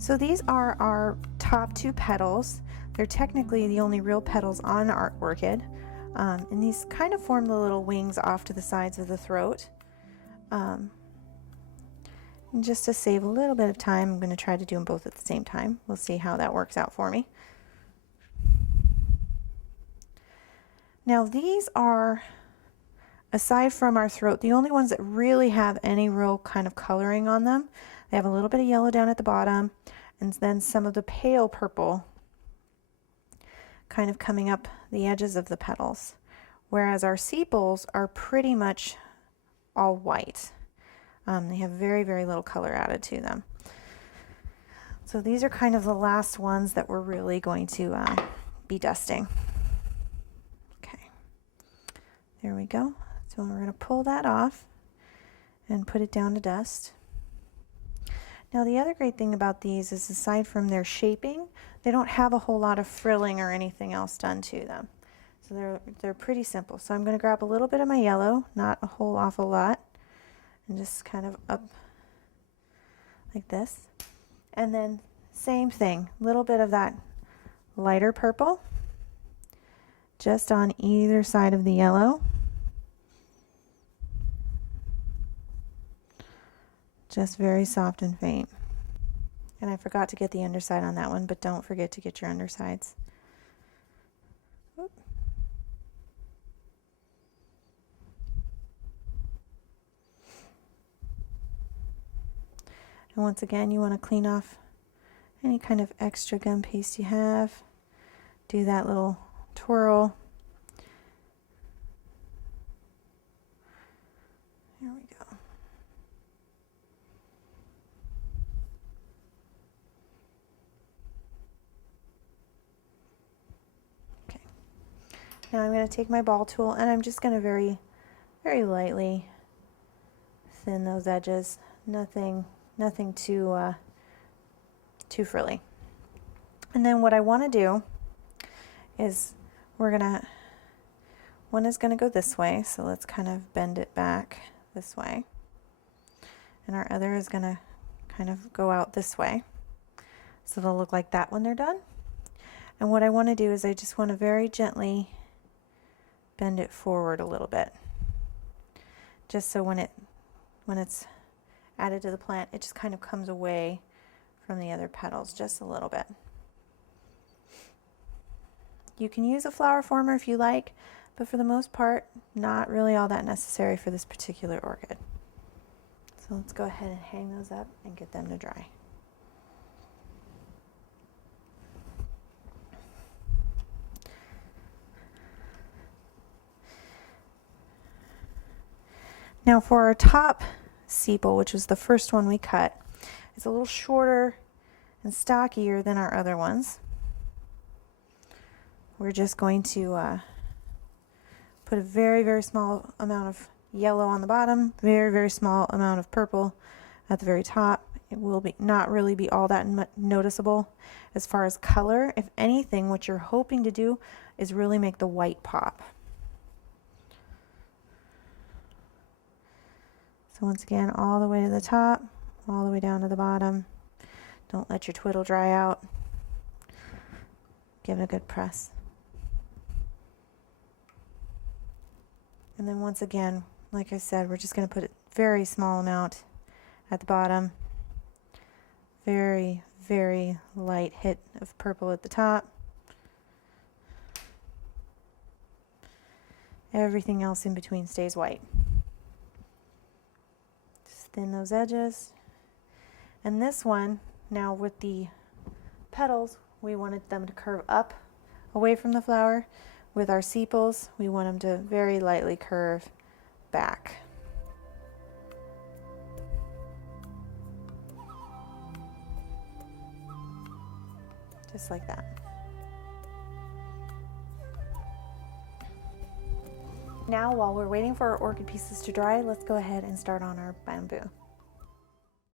So these are our top two petals. They're technically the only real petals on our orchid. And these kind of form the little wings off to the sides of the throat. And just to save a little bit of time, I'm going to try to do them both at the same time. We'll see how that works out for me. Now these are, aside from our throat, the only ones that really have any real kind of coloring on them. They have a little bit of yellow down at the bottom, and then some of the pale purple kind of coming up the edges of the petals. Whereas our sepals are pretty much all white. They have very, very little color added to them. So these are kind of the last ones that we're really going to be dusting. Okay, there we go. So we're going to pull that off and put it down to dust. Now the other great thing about these is, aside from their shaping, they don't have a whole lot of frilling or anything else done to them. So they're pretty simple. So I'm going to grab a little bit of my yellow, not a whole awful lot, and just kind of up like this. And then same thing, a little bit of that lighter purple just on either side of the yellow. Just very soft and faint. And I forgot to get the underside on that one, but don't forget to get your undersides. Oop. And once again, you want to clean off any kind of extra gum paste you have. Do that little twirl. There we go. Okay. Now I'm going to take my ball tool and I'm just going to very, very lightly thin those edges. Nothing too frilly. And then what I want to do is one is going to go this way, so let's kind of bend it back this way. And our other is going to kind of go out this way. So they'll look like that when they're done. And what I want to do is I just want to very gently bend it forward a little bit. Just so when it's added to the plant, it just kind of comes away from the other petals just a little bit. You can use a flower former if you like, but for the most part, not really all that necessary for this particular orchid. So let's go ahead and hang those up and get them to dry. Now for our top sepal, which was the first one we cut, it's a little shorter and stockier than our other ones. We're just going to put a very, very small amount of yellow on the bottom, very, very small amount of purple at the very top. It will not really be all that noticeable as far as color. If anything, what you're hoping to do is really make the white pop. So once again, all the way to the top, all the way down to the bottom. Don't let your twiddle dry out. Give it a good press. And then once again, like I said, we're just going to put a very small amount at the bottom. Very, very light hit of purple at the top. Everything else in between stays white. Just thin those edges. And this one, now with the petals, we wanted them to curve up away from the flower. With our sepals, we want them to very lightly curve back. Just like that. Now, while we're waiting for our orchid pieces to dry, let's go ahead and start on our bamboo.